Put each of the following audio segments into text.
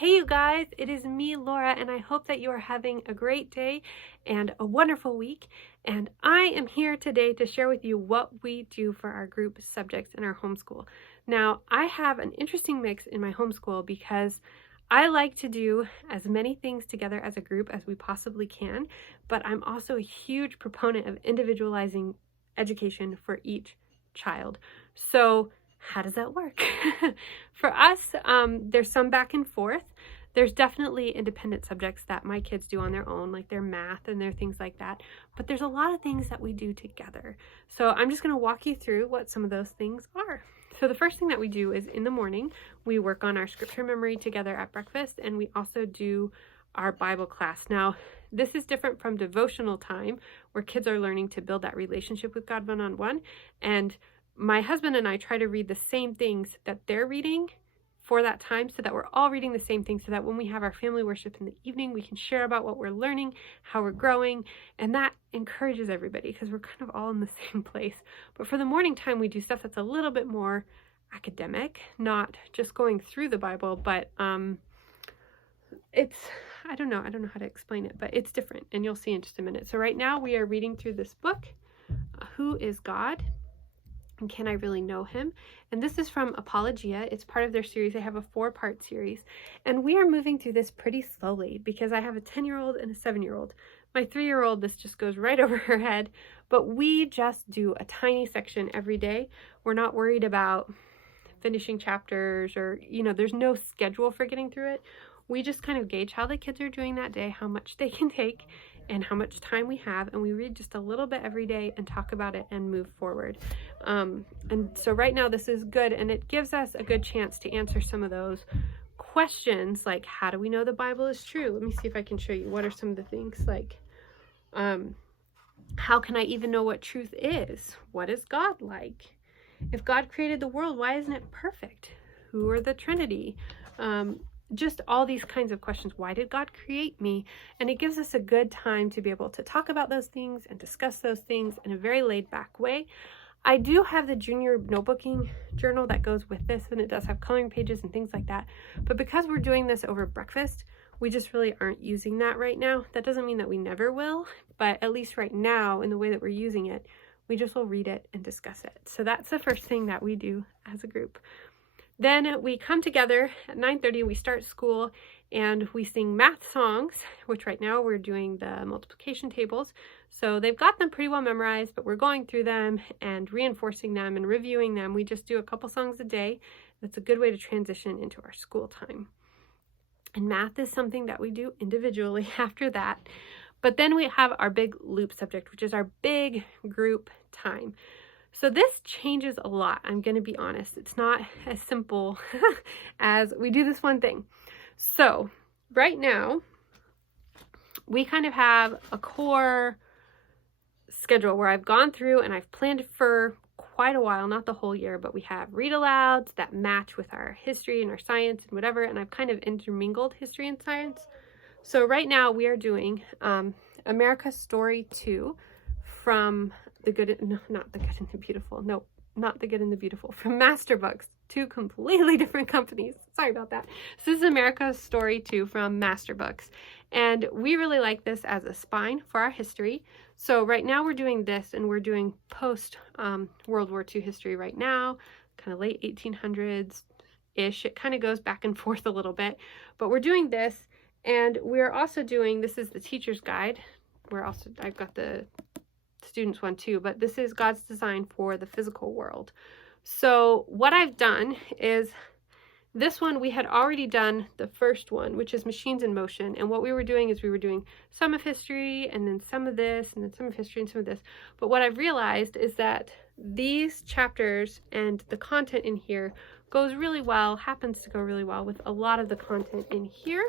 Hey you guys, it is me, Laura, and I hope that you are having a great day and a wonderful week. And I am here today to share with you what we do for our group subjects in our homeschool. Now, I have an interesting mix in my homeschool because I like to do as many things together as a group as we possibly can, but I'm also a huge proponent of individualizing education for each child. So how does that work? For us, there's some back and forth. There's definitely independent subjects that my kids do on their own, like their math and their things like that. But there's a lot of things that we do together. So I'm just going to walk you through what some of those things are. So the first thing that we do is in the morning, we work on our scripture memory together at breakfast, and we also do our Bible class. Now, this is different from devotional time, where kids are learning to build that relationship with God one-on-one. And my husband and I try to read the same things that they're reading for that time, so that we're all reading the same thing, so that when we have our family worship in the evening, we can share about what we're learning, how we're growing, and that encourages everybody because we're kind of all in the same place. But for the morning time, we do stuff that's a little bit more academic, not just going through the Bible, but I don't know how to explain it, but it's different, and you'll see in just a minute. So right now we are reading through this book, Who is God? And Can I Really Know Him? And this is from Apologia. It's part of their series. They have a 4-part series. And we are moving through this pretty slowly because I have a 10-year-old and a 7-year-old. My 3-year-old, this just goes right over her head. But we just do a tiny section every day. We're not worried about finishing chapters or, there's no schedule for getting through it. We just kind of gauge how the kids are doing that day, how much they can take, and how much time we have, and we read just a little bit every day and talk about it and move forward. And so right now this is good, and it gives us a good chance to answer some of those questions, like how do we know the Bible is true? Let me see if I can show you. What are some of the things, like how can I even know what truth is? What is God like? If God created the world, why isn't it perfect? Who are the Trinity? Just all these kinds of questions. Why did God create me? And it gives us a good time to be able to talk about those things and discuss those things in a very laid back way. I do have the junior notebooking journal that goes with this, and it does have coloring pages and things like that. But because we're doing this over breakfast, we just really aren't using that right now. That doesn't mean that we never will, but at least right now, in the way that we're using it, we just will read it and discuss it. So that's the first thing that we do as a group. Then we come together at 9:30, we start school, and we sing math songs, which right now we're doing the multiplication tables. So they've got them pretty well memorized, but we're going through them and reinforcing them and reviewing them. We just do a couple songs a day. That's a good way to transition into our school time. And math is something that we do individually after that. But then we have our big loop subject, which is our big group time. So this changes a lot, I'm going to be honest. It's not as simple as we do this one thing. So right now, we kind of have a core schedule where I've gone through and I've planned for quite a while, not the whole year, but we have read alouds that match with our history and our science and whatever, and I've kind of intermingled history and science. So right now we are doing America's Story 2 from not the Good and the Beautiful. No, not the Good and the Beautiful. From Master Books, 2 completely different companies. Sorry about that. So this is America's Story 2 from Master Books. And we really like this as a spine for our history. So right now we're doing this, and we're doing post World War II history right now, kind of late 1800s-ish. It kind of goes back and forth a little bit. But we're doing this, and we're also doing, this is the teacher's guide. I've got the students one too, but this is God's design for the physical world. So what I've done is, this one we had already done the first one, which is Machines in Motion, and what we were doing is we were doing some of history and then some of this and then some of history and some of this. But what I've realized is that these chapters and the content in here happens to go really well with a lot of the content in here.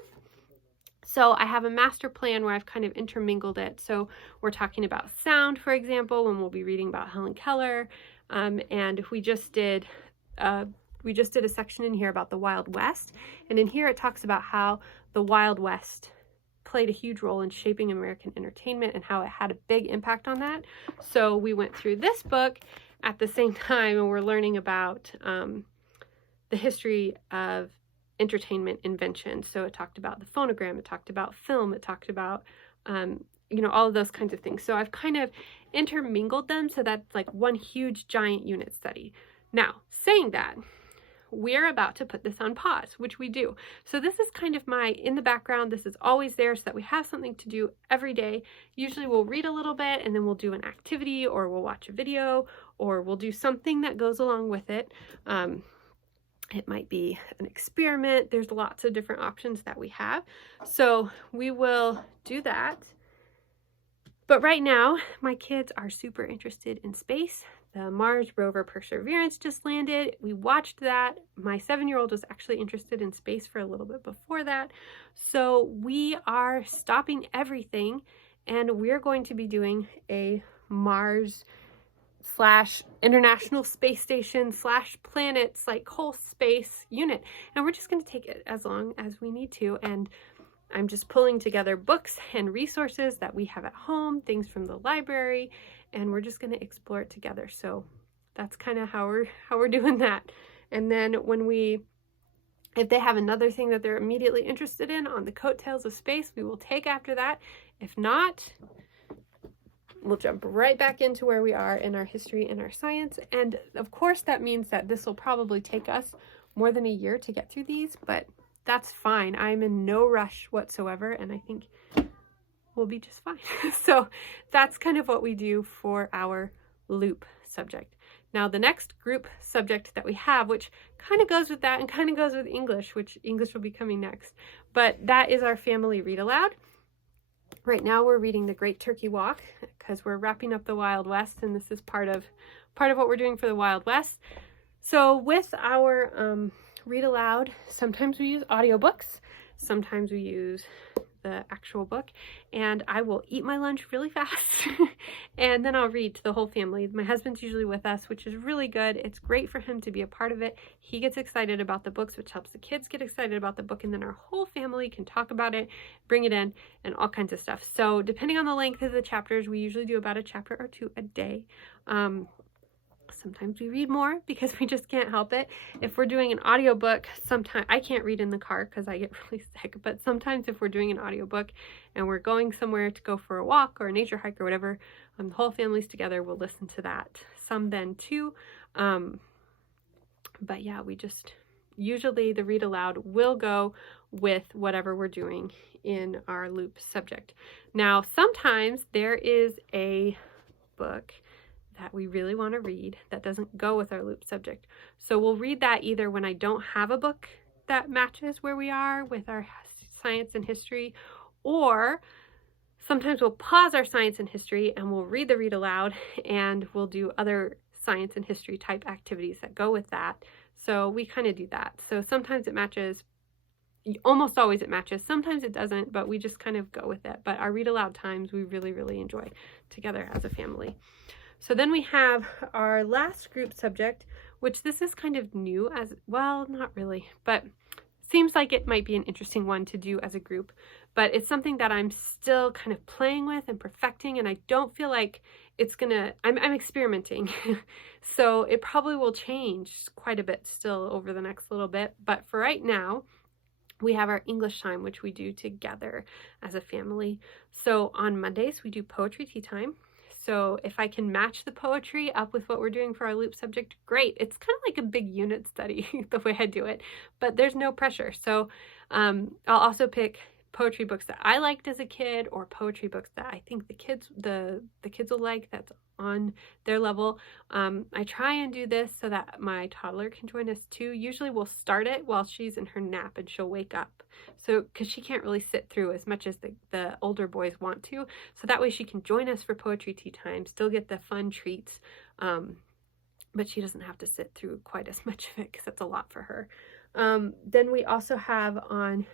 So I have a master plan where I've kind of intermingled it. So we're talking about sound, for example, when we'll be reading about Helen Keller. And we just did a section in here about the Wild West. And in here it talks about how the Wild West played a huge role in shaping American entertainment and how it had a big impact on that. So we went through this book at the same time, and we're learning about the history of entertainment inventions. So it talked about the phonogram, it talked about film, it talked about, all of those kinds of things. So I've kind of intermingled them so that's like one huge giant unit study. Now, saying that, we're about to put this on pause, which we do. So this is kind of my in the background. This is always there so that we have something to do every day. Usually we'll read a little bit and then we'll do an activity, or we'll watch a video, or we'll do something that goes along with it. It might be an experiment. There's lots of different options that we have. So we will do that. But right now, my kids are super interested in space. The Mars rover Perseverance just landed. We watched that. My 7-year-old was actually interested in space for a little bit before that. So we are stopping everything, and we're going to be doing a Mars / International Space Station / planets, like whole space unit. And we're just going to take it as long as we need to. And I'm just pulling together books and resources that we have at home, things from the library, and we're just going to explore it together. So that's kind of how we're doing that. And then if they have another thing that they're immediately interested in on the coattails of space, we will take after that. If not, we'll jump right back into where we are in our history and our science. And of course, that means that this will probably take us more than a year to get through these, but that's fine. I'm in no rush whatsoever, and I think we'll be just fine. So that's kind of what we do for our loop subject. Now, the next group subject that we have, which kind of goes with that and kind of goes with English, which English will be coming next, but that is our family read aloud. Right now we're reading The Great Turkey Walk because we're wrapping up the Wild West, and this is part of what we're doing for the Wild West. So with our read aloud, sometimes we use audiobooks, sometimes we use the actual book, and I will eat my lunch really fast and then I'll read to the whole family. My husband's usually with us, which is really good. It's great for him to be a part of it. He gets excited about the books, which helps the kids get excited about the book, and then our whole family can talk about it, bring it in, and all kinds of stuff. So depending on the length of the chapters, we usually do about a chapter or two a day. Sometimes we read more because we just can't help it. If we're doing an audiobook, sometimes I can't read in the car because I get really sick, but sometimes if we're doing an audiobook and we're going somewhere to go for a walk or a nature hike or whatever, the whole family's together, we'll listen to that. Some then too. But yeah, usually the read aloud will go with whatever we're doing in our loop subject. Now, sometimes there is a book that we really want to read that doesn't go with our loop subject. So we'll read that either when I don't have a book that matches where we are with our science and history, or sometimes we'll pause our science and history and we'll read the read aloud, and we'll do other science and history type activities that go with that. So we kind of do that. So sometimes it matches, almost always it matches, sometimes it doesn't, but we just kind of go with it. But our read aloud times we really, really enjoy together as a family. So then we have our last group subject, which this is kind of new as well, not really, but seems like it might be an interesting one to do as a group, but it's something that I'm still kind of playing with and perfecting, and I don't feel like it's gonna, I'm experimenting. So it probably will change quite a bit still over the next little bit, but for right now, we have our English time, which we do together as a family. So on Mondays, we do poetry tea time. So if I can match the poetry up with what we're doing for our loop subject, great. It's kind of like a big unit study the way I do it, but there's no pressure. So I'll also pick poetry books that I liked as a kid, or poetry books that I think the kids will like, that's on their level. I try and do this so that my toddler can join us too. Usually we'll start it while she's in her nap and she'll wake up. So, because she can't really sit through as much as the older boys want to. So that way she can join us for poetry tea time, still get the fun treats, but she doesn't have to sit through quite as much of it because that's a lot for her. Then we also have on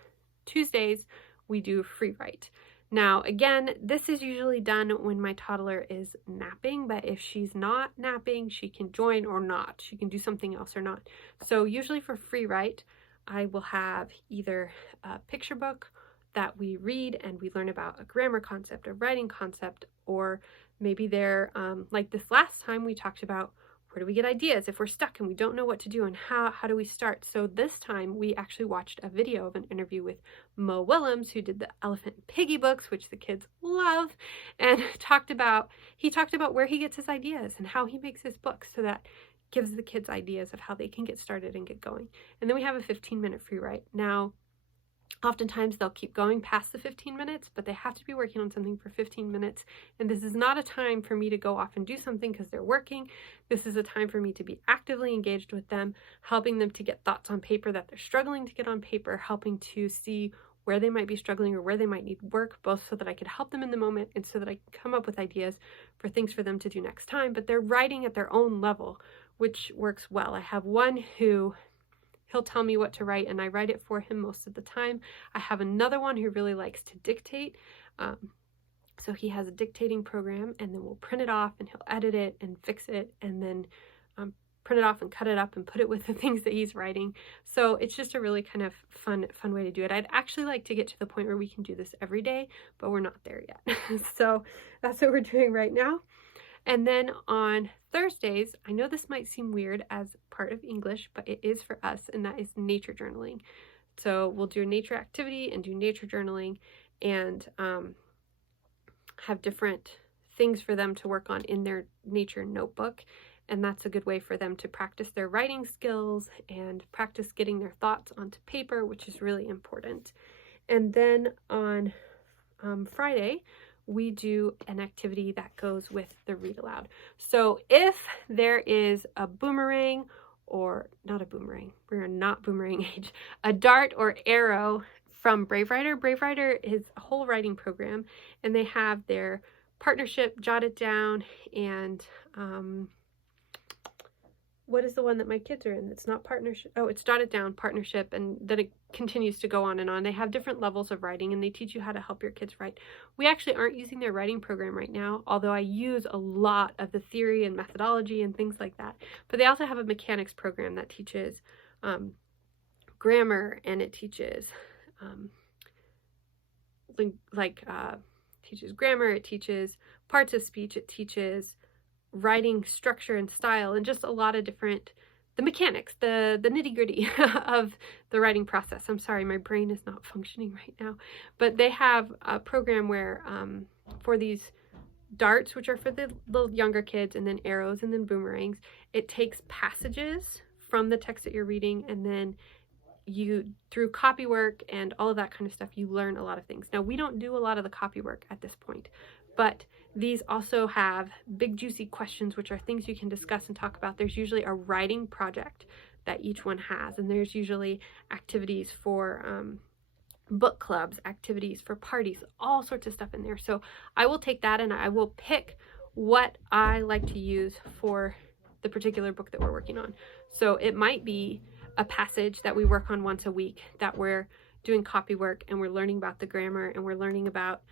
Tuesdays, we do free write. Now, again, this is usually done when my toddler is napping, but if she's not napping, she can join or not. She can do something else or not. So usually for free write, I will have either a picture book that we read and we learn about a grammar concept, a writing concept, or maybe they're, like this last time we talked about where do we get ideas if we're stuck and we don't know what to do, and how do we start? So this time we actually watched a video of an interview with Mo Willems, who did the Elephant and Piggy books, which the kids love, and he talked about where he gets his ideas and how he makes his books, so that gives the kids ideas of how they can get started and get going. And then we have a 15-minute free write. Now, oftentimes they'll keep going past the 15 minutes, but they have to be working on something for 15 minutes. And this is not a time for me to go off and do something because they're working. This is a time for me to be actively engaged with them, helping them to get thoughts on paper that they're struggling to get on paper, helping to see where they might be struggling or where they might need work, both so that I could help them in the moment and so that I can come up with ideas for things for them to do next time. But they're writing at their own level, which works well. I have one who he'll tell me what to write and I write it for him most of the time. I have another one who really likes to dictate. So he has a dictating program, and then we'll print it off and he'll edit it and fix it, and then print it off and cut it up and put it with the things that he's writing. So it's just a really kind of fun way to do it. I'd actually like to get to the point where we can do this every day, but we're not there yet. So that's what we're doing right now. And then on Thursdays, I know this might seem weird as part of English, but it is for us, and that is nature journaling. So we'll do a nature activity and do nature journaling, and have different things for them to work on in their nature notebook. And that's a good way for them to practice their writing skills and practice getting their thoughts onto paper, which is really important. And then on Friday, we do an activity that goes with the read aloud. So if there is a boomerang, or not a boomerang, we're not boomerang age, a dart or arrow from Brave Writer. Brave Writer is a whole writing program, and they have their partnership jotted down, and what is the one that my kids are in? It's not partnership. Oh, it's jotted down, partnership, and then it continues to go on and on. They have different levels of writing, and they teach you how to help your kids write. We actually aren't using their writing program right now, although I use a lot of the theory and methodology and things like that. But they also have a mechanics program that teaches grammar, and it teaches teaches grammar, it teaches parts of speech, it teaches writing structure and style, and just a lot of different, the mechanics, the nitty-gritty of the writing process. I'm sorry, my brain is not functioning right now. But they have a program where for these darts, which are for the younger kids, and then arrows, and then boomerangs, it takes passages from the text that you're reading, and then you, through copy work and all of that kind of stuff, you learn a lot of things. Now, we don't do a lot of the copy work at this point, but these also have big juicy questions, which are things you can discuss and talk about. There's usually a writing project that each one has, and there's usually activities for book clubs, activities for parties, all sorts of stuff in there. So I will take that and I will pick what I like to use for the particular book that we're working on. So it might be a passage that we work on once a week, that we're doing copy work and we're learning about the grammar, and we're learning about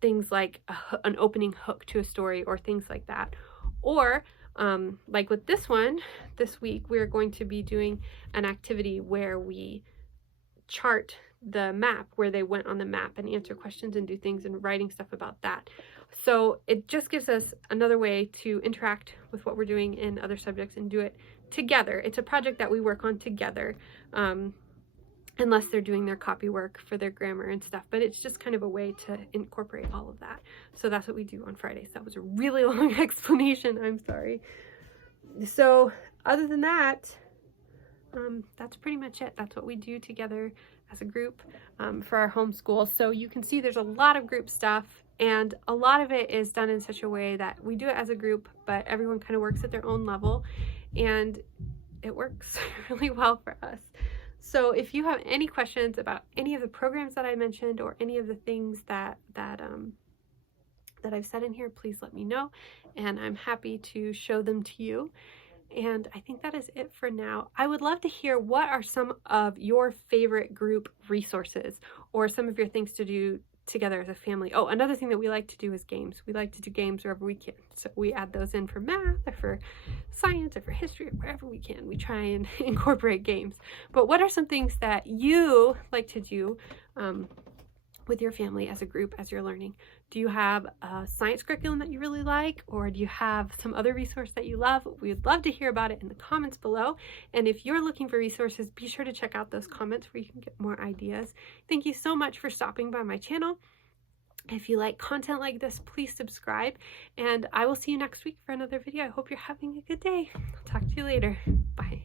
things like an opening hook to a story or things like that. Or like with this one, this week, we're going to be doing an activity where we chart the map, where they went on the map and answer questions and do things, and writing stuff about that. So it just gives us another way to interact with what we're doing in other subjects and do it together. It's a project that we work on together, unless they're doing their copy work for their grammar and stuff, but it's just kind of a way to incorporate all of that. So that's what we do on Fridays. That was a really long explanation, I'm sorry. So other than that, that's pretty much it. That's what we do together as a group for our homeschool. So you can see there's a lot of group stuff, and a lot of it is done in such a way that we do it as a group, but everyone kind of works at their own level, and it works really well for us. So if you have any questions about any of the programs that I mentioned, or any of the things that I've said in here, please let me know, and I'm happy to show them to you. And I think that is it for now. I would love to hear, what are some of your favorite group resources, or some of your things to do together as a family. Oh, another thing that we like to do is games. We like to do games wherever we can. So we add those in for math, or for science, or for history, or wherever we can. We try and incorporate games. But what are some things that you like to do with your family as a group as you're learning. Do you have a science curriculum that you really like, or do you have some other resource that you love? We'd love to hear about it in the comments below. And if you're looking for resources, be sure to check out those comments where you can get more ideas. Thank you so much for stopping by my channel. If you like content like this, please subscribe, and I will see you next week for another video. I hope you're having a good day. I'll talk to you later. Bye.